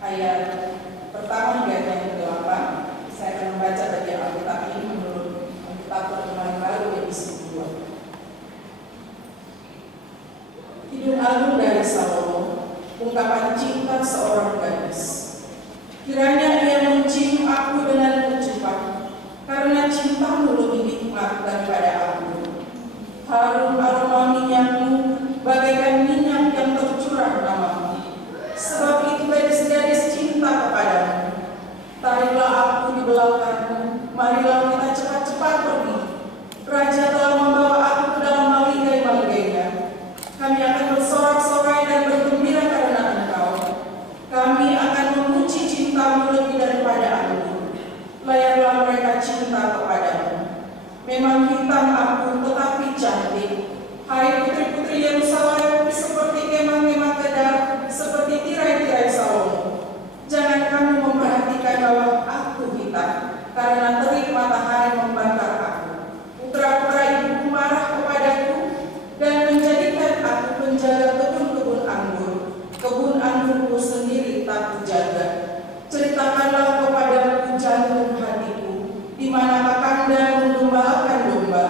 ayat pertama hingga ayat yang ke-8. Saya akan membaca bagian Alkitab ini menurut Alkitab Terjemahan Baru edisi 2. Kidung Agung dari Salomo, ungkapan cinta seorang gadis. Kiranya ia mencium aku dengan kecupan, karena cintamu lebih nikmat daripada aku. Harum aroma minyakmu bagaikan minyak yang tercurah namamu. Sebab itu gadis-gadis cinta kepadamu. Tariklah aku di belakangmu, marilah kita cepat-cepat pergi. Raja telah membawa aku ke dalam maligai-maligainya. Kami akan bersorak-sorai dan bergembira karena engkau. Kami akan memuji cintamu lebih daripada anggur. Layarlah mereka cinta kepadamu. Memang hitam aku tetapi cantik. Hai putri-putri Yerusalem, seperti kemah-kemah Kedar, seperti tirai-tirai Salomo. Jangan kamu memperhatikan bahwa aku hitam, karena terik matahari membakar aku. Putra-putra ibuku marah kepadaku dan menjadikan aku penjaga kebun-kebun anggur. Kebun anggurku sendiri tak kujaga. Ceritakanlah kepadaku jantung hatiku, di manakah Kanda menggembalakan domba,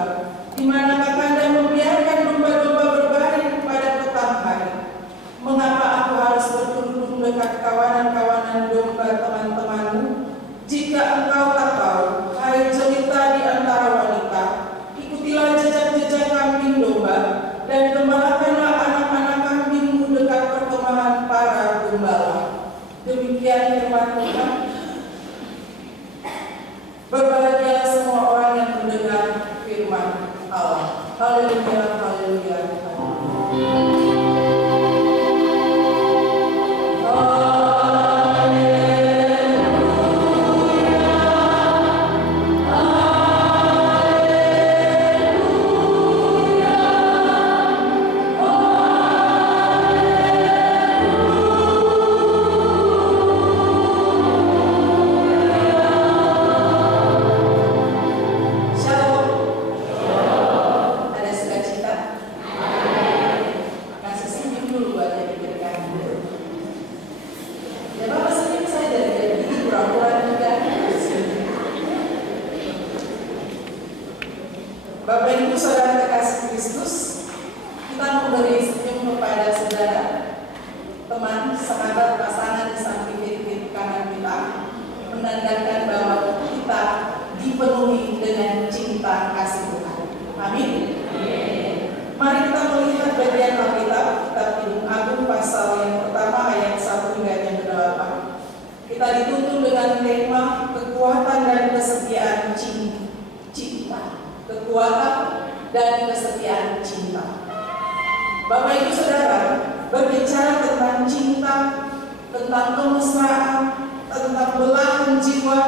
di manakah Kanda membiarkan domba-domba berbaring pada petang hari. Mengapa aku harus bertunduk dekat kawanan-kawanan domba teman-temanmu? Jika engkau tak tahu, hai jelita di antara wanita, ikutilah jejak-jejak kambing domba, dan gembalakanlah anak-anak kambingmu dekat perkemahan para gembala. Demikian firman Tuhan. Berbahagialah semua orang yang mendengar firman Allah. Haleluya, haleluya, haleluya. Bapak Ibu Saudara terkasih Kristus, kita memberi senyum kepada saudara, teman, sahabat, pasangan di samping kiri kanan kita, menandakan bahwa kita dipenuhi dengan cinta kasih Tuhan. Amin. Mari kita melihat bagian Alkitab, kitab Kidung Agung pasal yang pertama ayat 1 hingga yang ke-8. Kita dituntun dengan tema kekuatan dan kesetiaan cinta. Kekuatan dan kesetiaan cinta. Bapak Ibu Saudara, berbicara tentang cinta, tentang kemesraan, tentang belahan jiwa,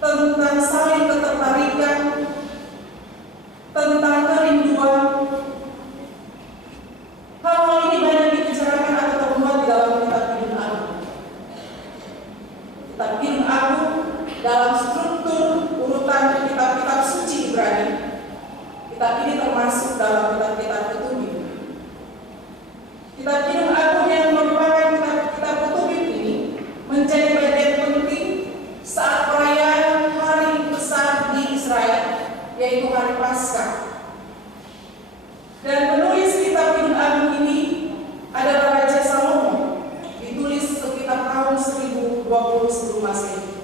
tentang saling ketertarikan, tentang kerinduan. Hal-hal ini banyak dibicarakan atau termuat di dalam kitab Kidung Agung. Kitab Kidung Agung dalam struktur urutan kitab-kitab suci Ibrani, kitab ini termasuk dalam kitab-kitab Ketubim. Kitab Kidung Agung yang merupakan kitab-kitab Ketubim ini menjadi bagian penting saat perayaan hari besar di Israel, yaitu hari Paskah. Dan penulis kitab Kidung Agung ini adalah Raja Salomo, ditulis sekitar tahun 1020 sebelum Masehi.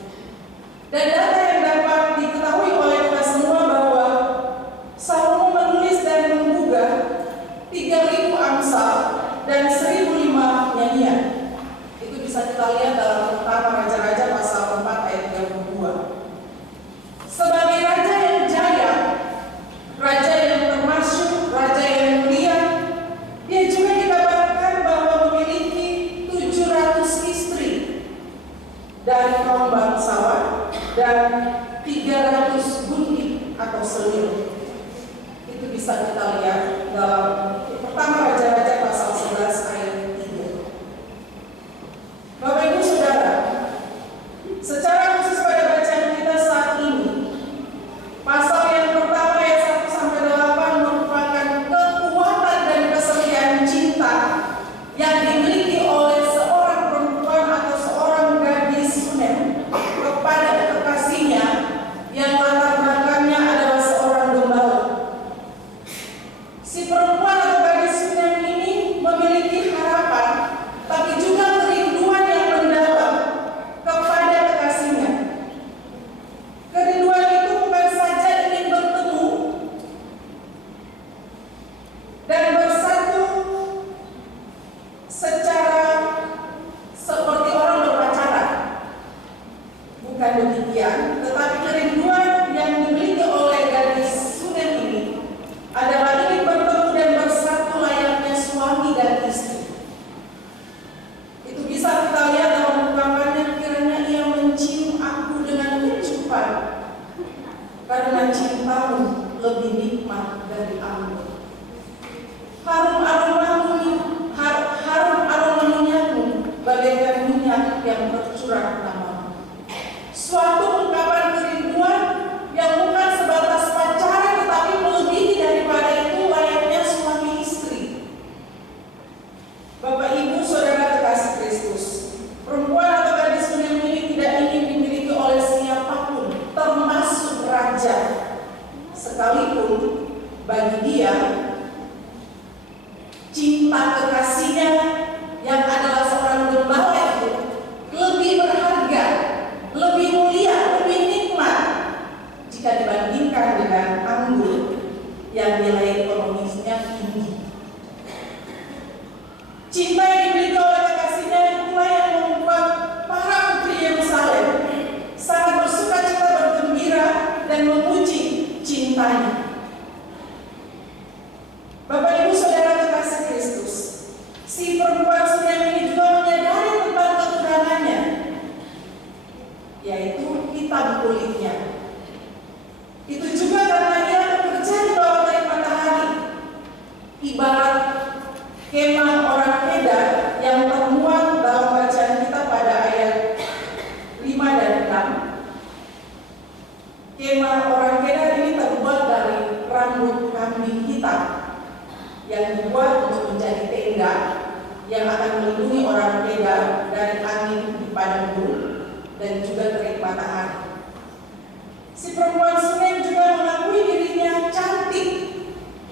Dan data yang dapat diketahui oleh kita semua bahwa Salomo menulis dan menggugah 3.000 amsal dan 1.005 nyanyian. Itu bisa kita lihat dalam pertama Raja-Raja pasal 4 ayat 32. Sebagai raja yang jaya, raja yang termasyhur, raja yang mulia, dia juga dikabarkan bahwa memiliki 700 istri dari kaum bangsawan dan 300 gundik atau selir. Itu bisa kita lihat dalam pertama Raja-Raja pasal 11 ayat 3. Bapak Ibu Saudara, secara khusus pada bacaan kita saat ini, pasal yang pertama ayat 1 sampai 8 merupakan kekuatan dan kesetiaan cinta yang dimiliki oleh seorang perempuan atau minyak yang tercurah namamu. Suatu ungkapan kerinduan yang bukan sebatas pacaran tetapi melebihi daripada itu, layaknya suami istri. Bapak, Ibu, Saudara terkasih Kristus, perempuan atau gadis muda ini tidak ingin dimiliki oleh siapapun, termasuk raja. Sekalipun bagi dia, cinta kekasihnya yang adalah seorang gembala itu lebih berharga, lebih mulia, lebih nikmat jika dibandingkan dengan anggur yang nilai ekonomisnya tinggi. Cinta yang dimiliki oleh kekasihnya itulah yang membuat para putri Yerusalem sangat bersukacita, bergembira, dan memuji cintanya. Bapak, Ibu, Saudara terkasih Kristus, si perempuan Sunem ini juga menyadari tentang kekurangannya, yaitu hitam kulitnya. Itu juga karena ia bekerja di bawah terik matahari, ibarat kemah orang Kedar yang termuat dalam bacaan kita pada ayat 5 dan 6. Kemah orang Kedar ini terbuat dari rambut kambing hitam yang dibuat untuk menjadi tenda yang akan melindungi orang Kedar dari angin di padang gurun dan juga terik matahari. Si perempuan Sunem juga mengakui dirinya cantik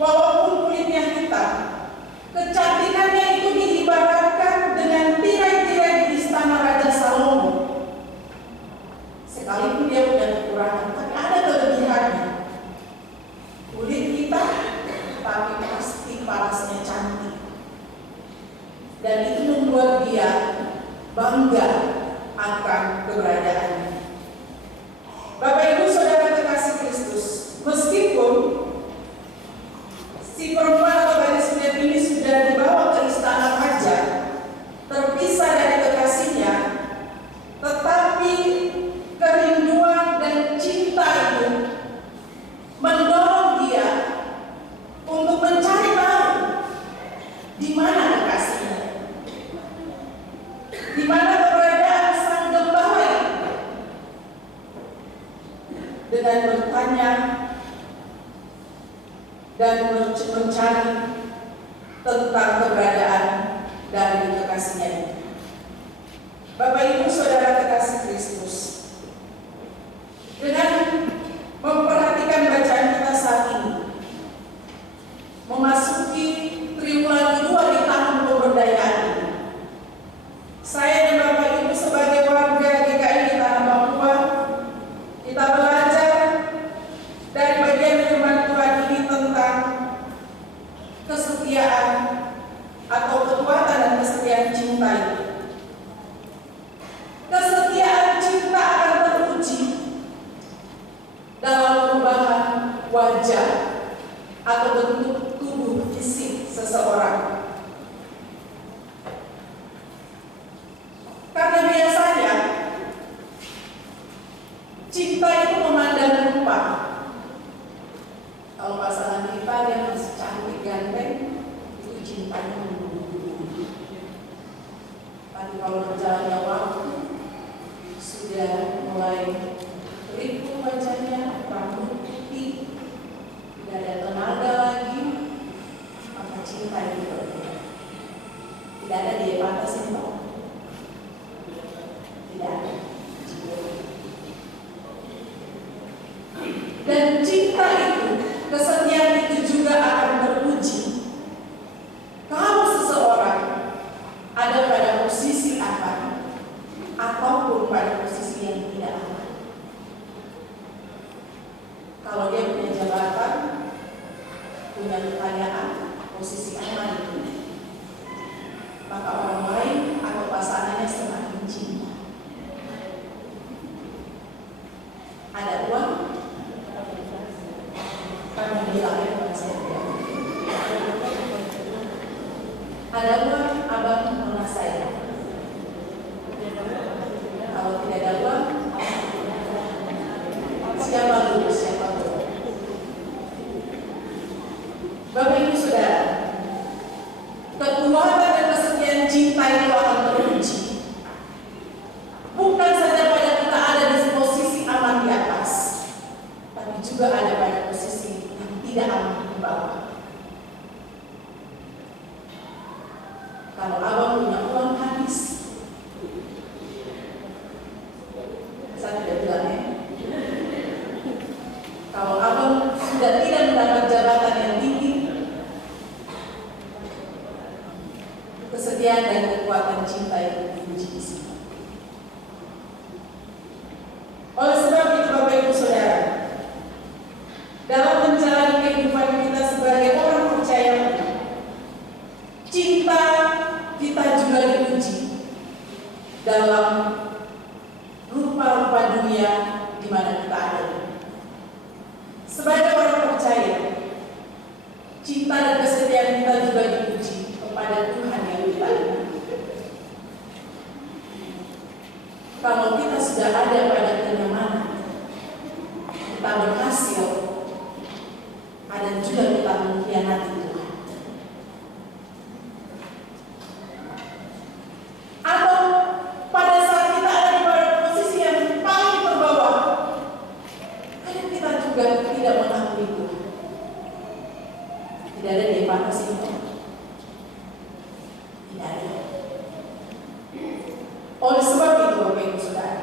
walaupun kulitnya hitam. Kecantikannya itu diibaratkan dengan tirai-tirai di istana Raja Salomo. Sekalipun dia punya kekurangan, tapi ada kelebihannya. Kulit hitam, tapi pasti parasnya cantik. Dan itu membuat dia bangga akan keberadaannya. Bapak, Ibu, Saudara terkasih Kristus, meskipun si perempuan atau gadis muda ini sudah dibawa ke istana raja, terpisah dari kekasihnya, tetapi kerinduan dan cinta itu mendorong dia untuk mencari tahu di mana kekasihnya, di mana keberadaan sang gembala itu. Dengan bertanya dan mencari tentang keberadaan dari kekasihnya itu. Bapak, Ibu, Saudara terkasih Kristus, dengan memperhatikan bacaan kita saat ini, memasuki triwulan kedua di tahun pemberdayaan ini, saya dan Bapak Ibu sebagai warga GKI di Tanah Papua, kita belajar dari bagian firman Tuhan ini tentang kesetiaan atau kekuatan dan kesetiaan cinta itu. Kesetiaan cinta akan teruji dalam perubahan wajah atau bentuk tubuh fisik seseorang. Karena biasanya cinta itu memandang rupa. Kalau pasangan kita yang masih cantik ganteng, itu cintanya memburu-buru. Tapi kalau berjalannya waktu, sudah mulai ripuh wajahnya, rambut putih, tidak ada tenaga lagi, maka cinta itu berbeda. Tidak ada dia pantasin kok. Tidak ada. Dan cinta itu, kesetiaan itu juga akan teruji kalau seseorang ada pada posisi apa ataupun pada posisi yang tidak aman. Kalau dia punya jabatan, punya kekayaan, posisi aman itu, maka orang lain atau pasangannya semakin cinta. Ada uang, karena bilangnya bukan saya. Ada uang, abang pernah saya. Kalau tidak ada uang, siapa dulu, siapa dulu. Bapak, Ibu, Saudara, kekuatan dan kesetiaan cinta itu akan teruji Kalau kita sudah ada pada kenyamanan, kita berhasil, ada juga kita mengkhianati Tuhan. Atau pada saat kita ada pada posisi yang paling terbawah, kadang kita juga tidak mengakui Tuhan. Tidak ada di atas itu. Tidak ada. Oleh sebab itu, Bapak Ibu Saudara,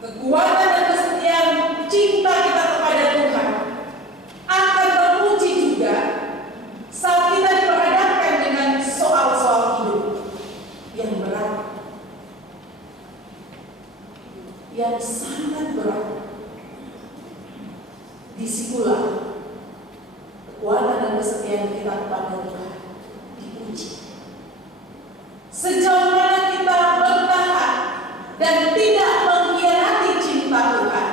kekuatan dan kesetiaan cinta kita kepada Tuhan akan teruji juga saat kita diperhadapkan dengan soal-soal hidup yang berat, yang sangat berat. Disitulah kekuatan dan kesetiaan kita kepada Tuhan diuji. Sejauh mana kita bertahan dan tidak mengkhianati cinta Tuhan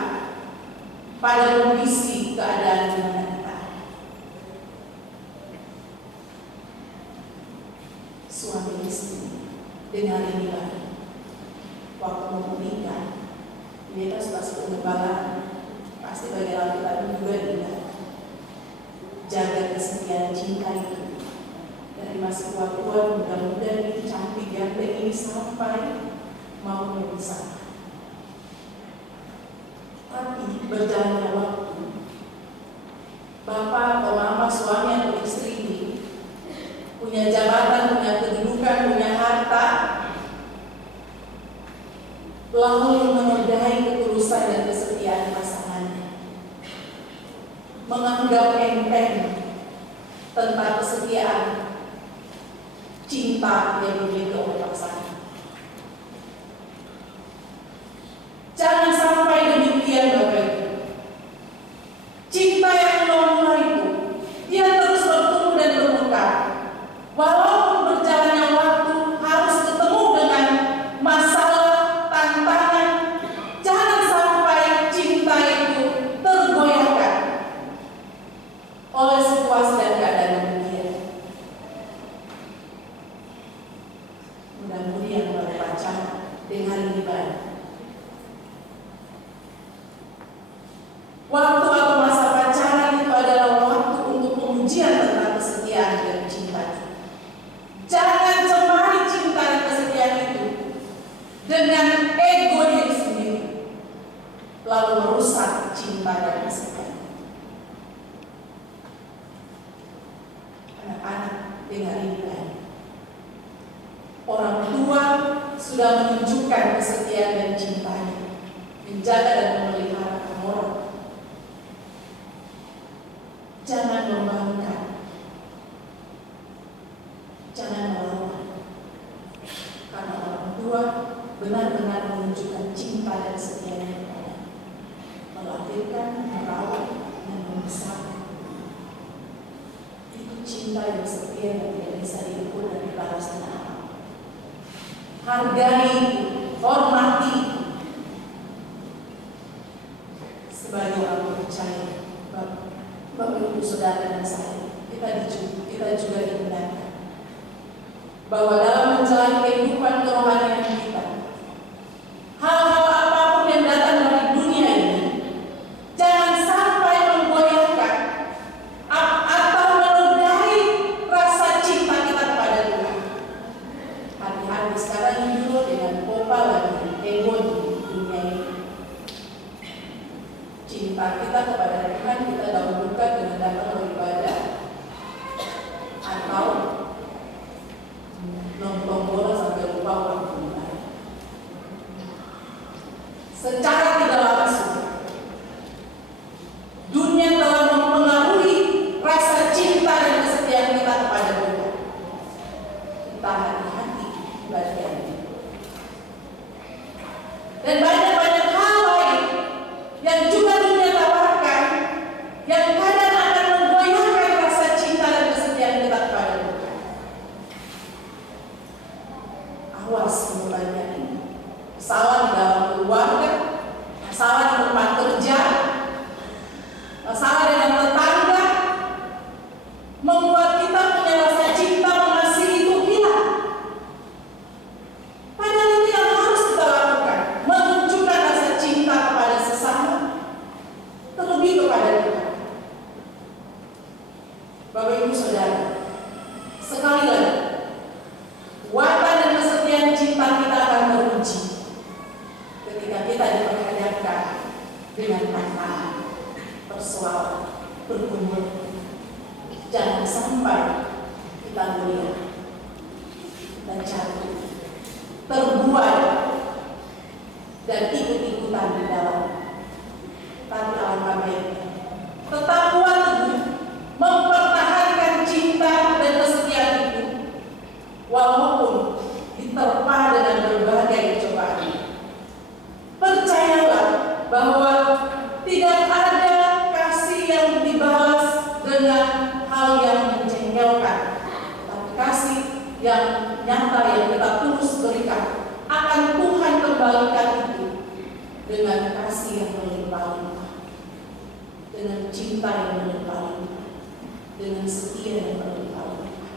pada kondisi keadaan di mana kita ada. Suami istri dengar ini lagi, waktu mau menikah, kita sudah sepengebalan, pasti bagi laki-laki juga ingat. Jaga kesetiaan cinta itu. Dari masih tua-tua, muda-muda ini cantik ganteng ini sampai mau memisah. Tapi berjalannya waktu, bapak atau mama, suami atau istri ini punya jabatan, punya kedudukan, punya harta, lalu menodai ketulusan dan kesetiaan pasangannya, menganggap enteng tentang kesetiaan cinta yang dimiliki oleh pasangan. Jangan sampai demikian, Bapak Ibu. Cinta yang mula itu, dia terus bertumbuh dan berkembang. Walaupun berjalannya waktu harus ketemu dengan masalah, tantangan, jangan sampai cinta itu tergoyahkan oleh situasi dan keadaan demikian. Mudah-mudahan yang baru pacaran dengan ini baik. Waktu atau masa pacaran itu adalah waktu untuk pengujian tentang kesetiaan dan cinta. Jangan cemari cinta dan kesetiaan itu dengan ego diri sendiri, lalu merusak cinta dan kesetiaan. Anak-anak, dengar ini baik. Orang tua sudah menunjukkan kesetiaan dan cintanya, menjaga dan memelihara orang. Jangan membangkang, jangan melawan, karena orang tua benar-benar menunjukkan cinta dan kesetiaan kepada, melahirkan, merawat, dan membesarkan. Itu cinta yang setia yang tidak bisa diukur dan dibalas dengan apa. Hargai, hormati sebagai orang percaya. Bapak Ibu Saudara dan saya, kita juga diingatkan bahwa dalam menjalani kehidupan kerohanian kita, hal-hal apapun yang datang dari dunia ini jangan sampai menggoyahkan atau menodai rasa cinta kita kepada Tuhan. Hati-hati sekarang ini dulu dengan popa lagi ego di dunia ini. Cinta kita kepada Tuhan kita dahulukan dengan datang beribadah atau nonton bola sampai lupa waktu ibadah. Secara tidak langsung, dunia telah mempengaruhi rasa cinta dan kesetiaan kita kepada Tuhan. Kita hati-hati bagian ini. Dan banyak-banyak hal lain yang juga dunia tawarkan, yang kadang akan menggoyahkan rasa cinta dan kesetiaan kita kepada Tuhan. Awas membanyak ini. Masalah di dalam keluarga, masalah di tempat kerja, masalah dengan tetangga, membuat kita punya rasa cinta mengasihi itu hilang. Padahal itu yang harus kita bersuara, berkumpul. Jangan sampai kita melihat, kita jatuh, terbuai, dan ikut-ikutan di dalam. Tapi alangkah baiknya tetap kuat teguh, mempertahankan cinta dan kesetiaan itu, walaupun diterpa dengan berbagai cobaan. Percayalah bahwa tidak ada kasih yang dibalas dengan hal yang menjengkelkan, tapi kasih yang nyata yang kita tulus berikan akan Tuhan kembalikan itu dengan kasih yang melimpah-limpah, dengan cinta yang melimpah-limpah, dengan setia yang melimpah-limpah.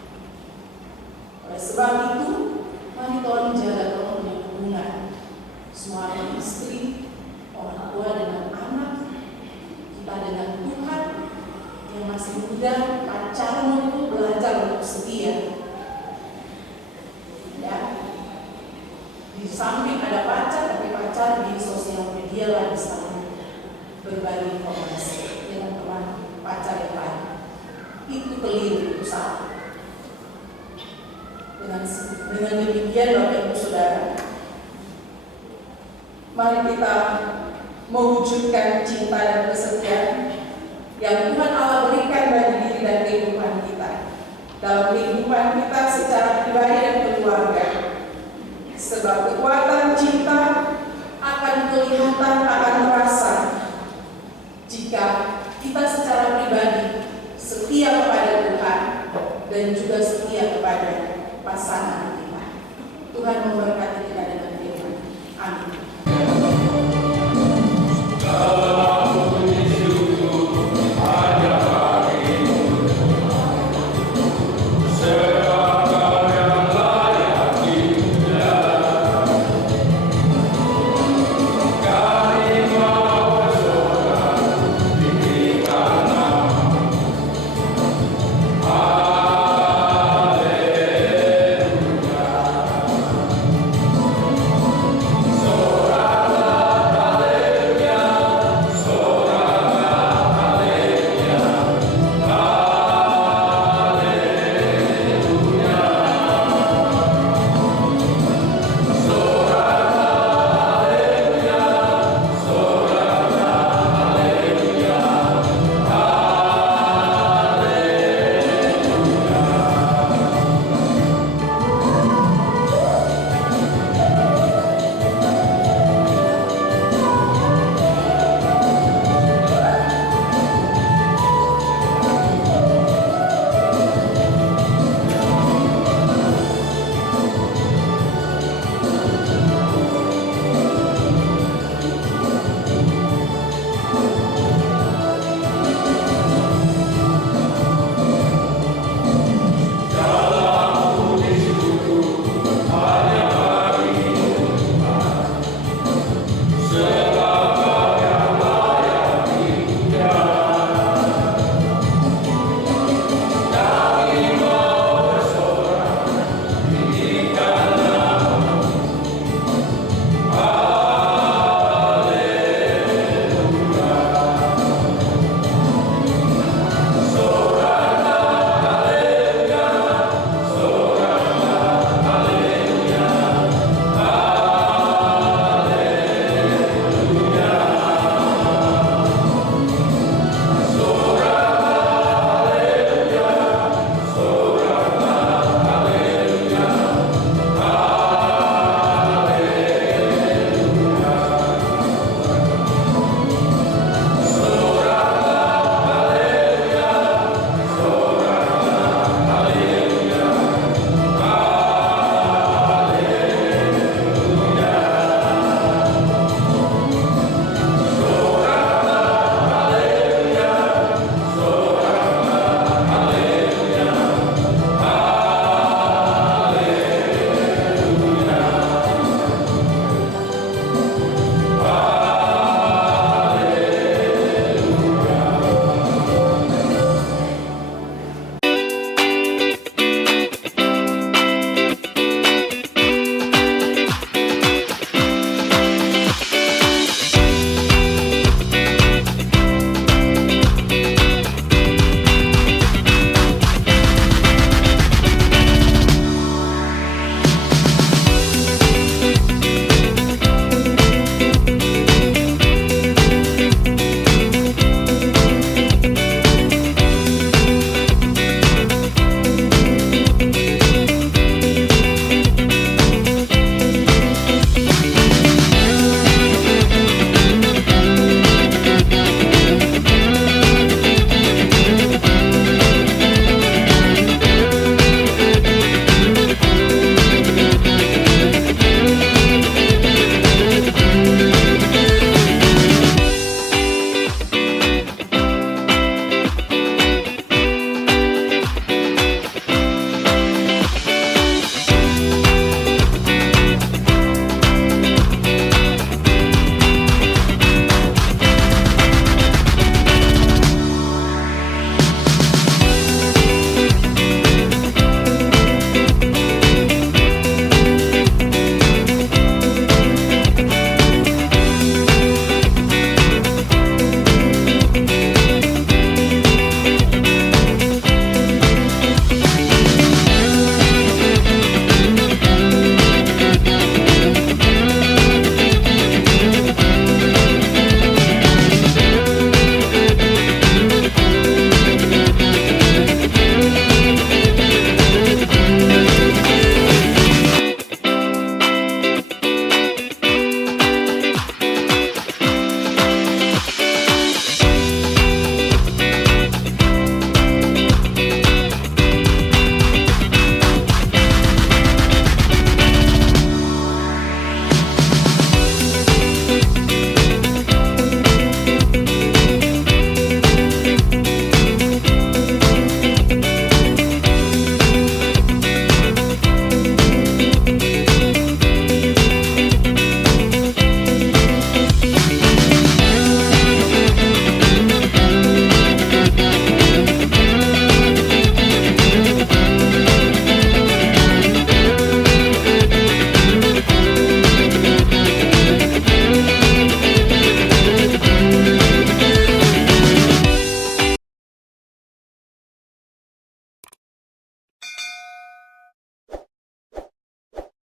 Oleh sebab itu, mari tolong jaga hubungan suami istri, orang tua dengan anak, kita dengan Tuhan. Yang masih muda, pacarmu itu belajar untuk setia. Ya, di samping ada pacar, tapi pacar di sosial media lagi sana berbagi informasi dengan teman pacar yang lain. Itu keliru, itu salah. Dengan demikian, Bapak Ibu Saudara, mari kita mewujudkan cinta dan kesetiaan yang Tuhan Allah berikan bagi diri dan kehidupan kita, dalam kehidupan kita secara pribadi dan keluarga. Sebab kekuatan cinta akan kelihatan, akan terasa jika kita secara pribadi setia kepada Tuhan dan juga setia kepada pasangan kita. Tuhan memberkati kita dengan